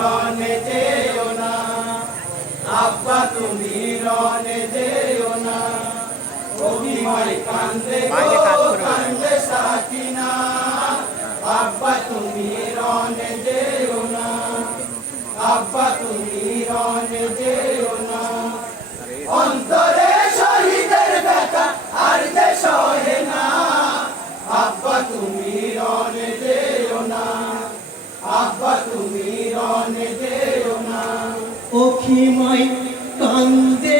রনে যেও না। আব্বা তুমি রনে যেও না। অভিময় কান্দে কান্দে সাকিনা। আব্বা তুমি রনে যেও না। আব্বা তুমি রনে যেও おきまいかんで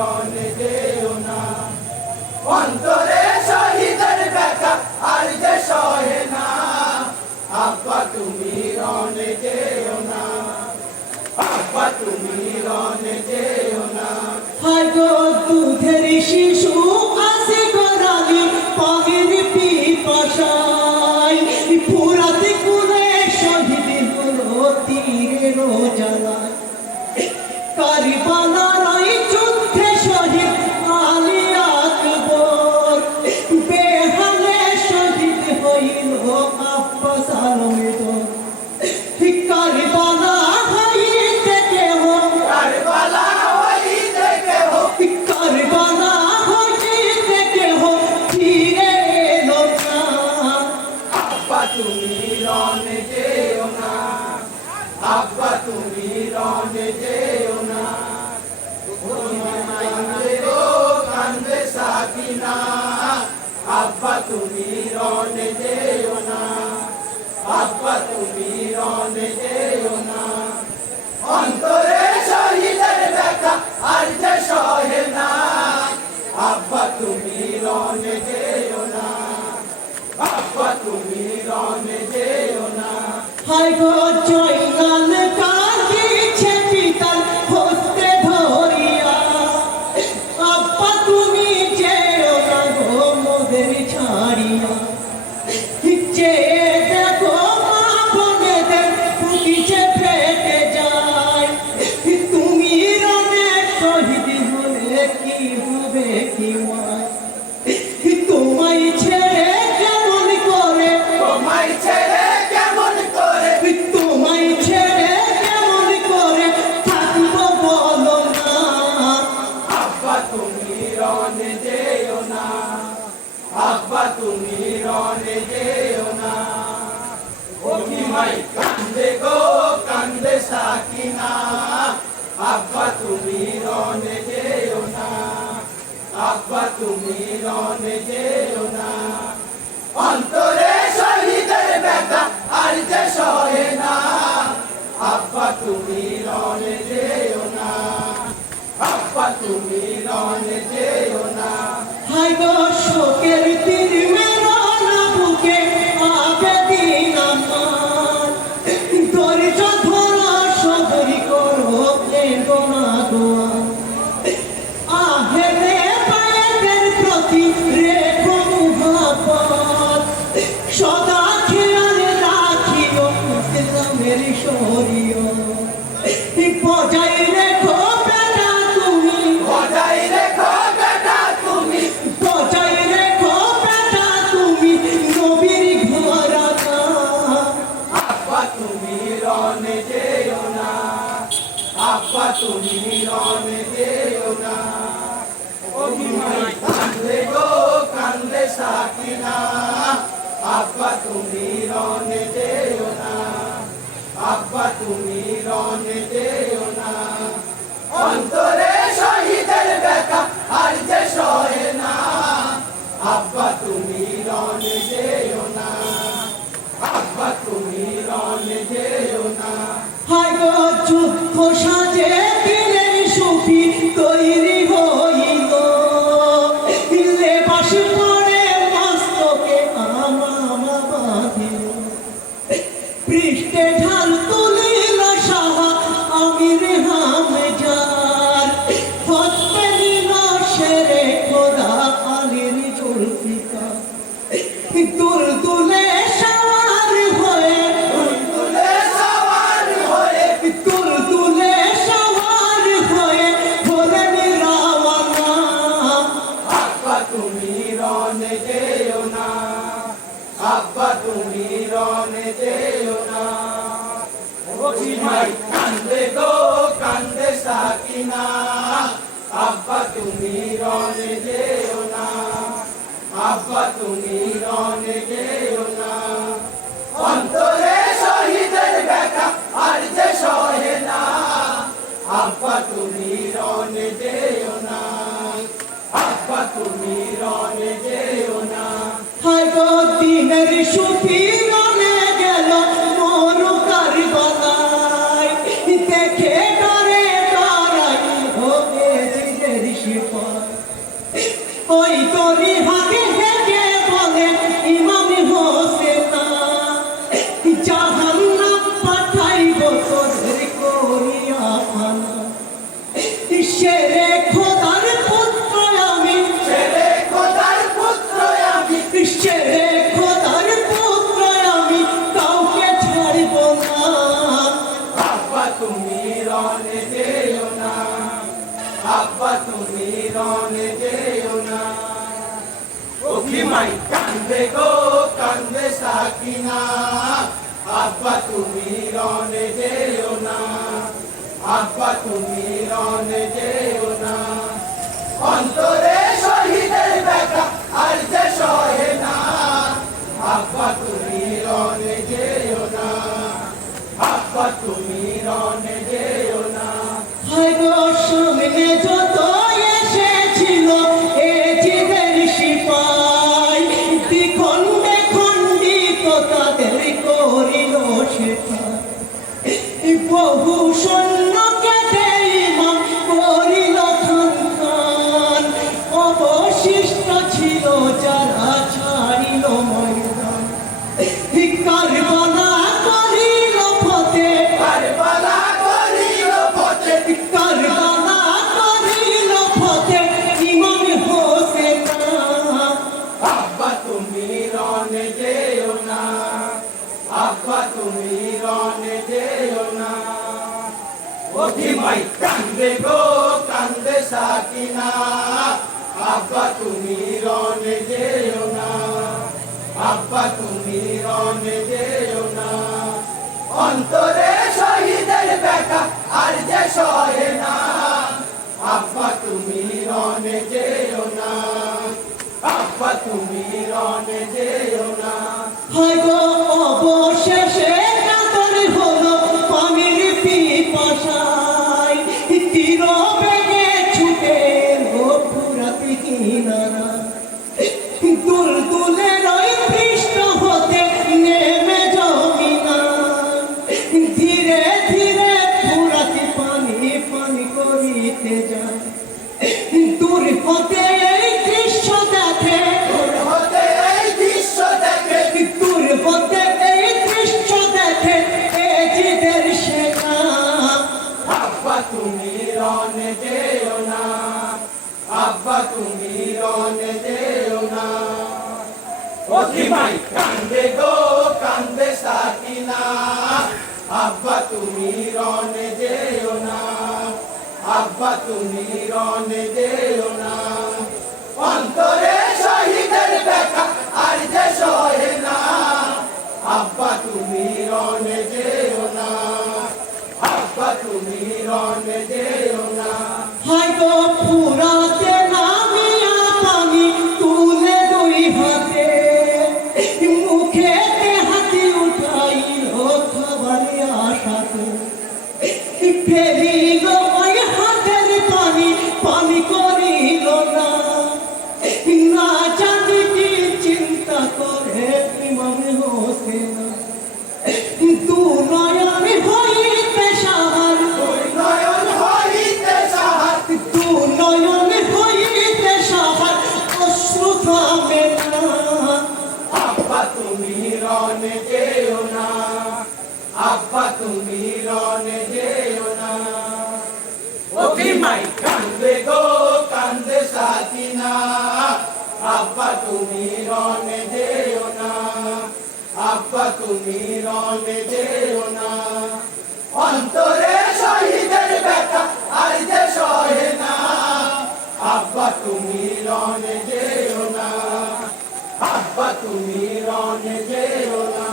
মনে যেও না। অন্তরে শহীদের ব্যথা, আর যে সহে না। আব্বা, তুমি রনে যেও না। আব্বা, তুমি রনে যেও না। হাজত দুধের শিব তুমি রনে যেও না বাবা তুমি রনে যেও না। হায় গো তুমি রণ যে রনে যেও না। অভিমাই কান্দে গো, কান্দে আব্বা, তুমি রনে যেও না। আব্বা, তুমি রনে যেও না। অন্তরে শহীদের ব্যথা, আর যে সহে না। আব্বা, তুমি রনে যেও না। আব্বা, তুমি রনে যেও না। হায় দিনের সুফি আব্বা তুমি রনে যেও না অভিমাই কান্দে গো, কান্দে সাকিনা। আব্বা, তুমি রনে যেও না। আব্বা, তুমি রনে যেও না। অন্তরে শহীদের ব্যথা আর যে সহে না। আব্বা, তুমি রনে যেও না। আব্বা, তুমি রনে যেও না। হায় গো সামনে যত অভিমাই কান্দে গো কান্দে সাকিনা। আব্বা, তুমি রনে যেও না। আব্বা, তুমি রনে যেও না। অন্তরে শহীদের ব্যথা করিতে যায়। দূর হতে এই দৃশ্য দেখে। হতে এই দৃশ্য দেখে। দূর হতে এই দৃশ্য দেখে। এ জিদের সেনা। আব্বা তুমি রনে যেও না। আব্বা তুমি রনে যেও না। কান্দে গো কান্দে সাকিনা আব্বা তুমি রনে যেও না আব্বা তুমি রনে দেও না। অন্তরে শহীদের ব্যথা আর যে সহে না। আব্বা, তুমি রনে দেও না। আব্বা, তুমি রনে যেও তুমি রনে যেও না। অন্তরে শহীদের ব্যথা, আর যে সহে না। আব্বা, তুমি রনে যেও না। আব্বা, তুমি রনে যেও না।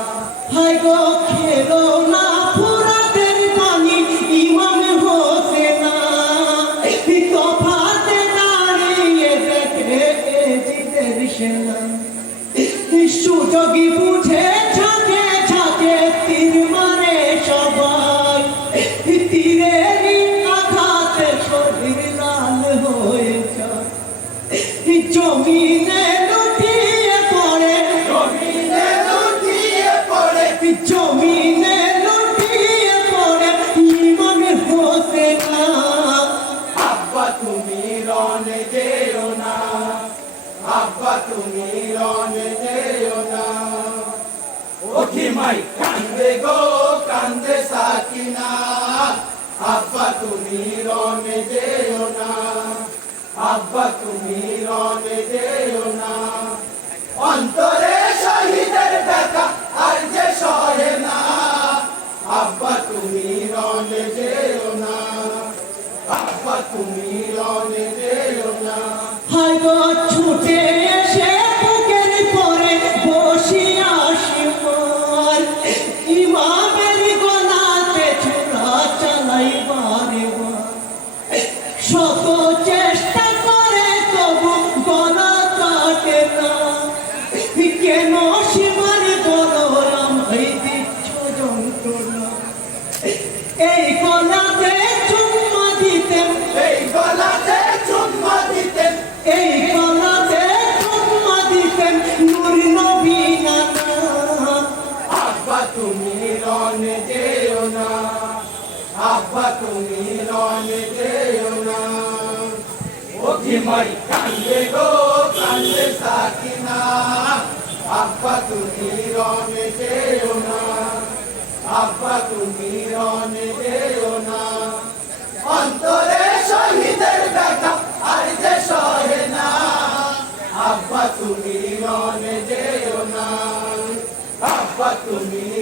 হাই গো, খেলো না সুযোগী তুমি রনে যেও না কান্দে গো কান্দে সাকিনা আব্বা তুমি রনে যেও না আব্বা তুমি রনে যেও না অন্তরে শহীদের ব্যথা আর যে সহে না আব্বা তুমি রনে যেও না আব্বা তুমি রনে আব্বা তুমি রনে যেও না ও কান্দে গো কান্দে সাকিনা আব্বা তুমি রনে যেও না আব্বা তুমি রনে যেও না অন্তরে শহীদের ব্যথা আর যে না আব্বা তুমি রনে যেও না আব্বা তুমি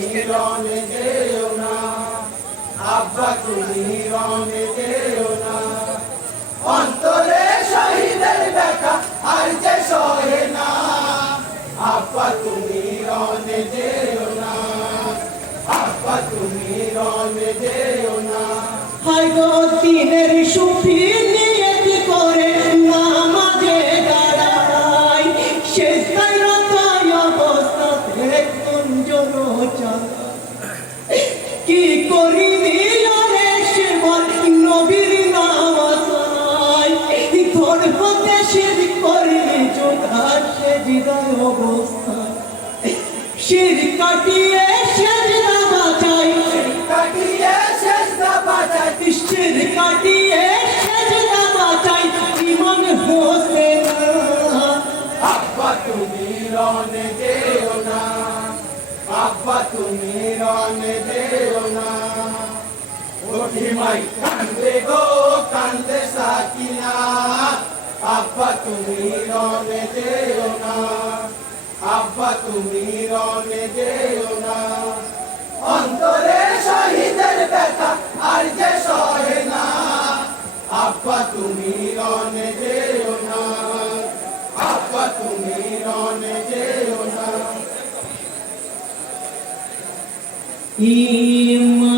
তুমি রনে যেও না। আব্বা তুমি রনে যেও তোর হতে সে করে জোগাড় সে হৃদয় অবস্থায় শির কাটিয়ে সে নামা চাই। কাটিয়ে শেষদা বাজাই শির কাটিয়ে সে নামা চাই। ইমাম হোসেন। আব্বা তুমি রনে যেও না। আব্বা তুমি রনে যেও না। ওঠি মাই কান্দে গো কান্দে সাকিনা। আব্বা তুমি রনে যেও না, আব্বা তুমি রনে যেও না। অন্তরে শহীদের ব্যথা আর যে সহে না, আব্বা তুমি রনে যেও না, আব্বা তুমি রনে যেও না। ইম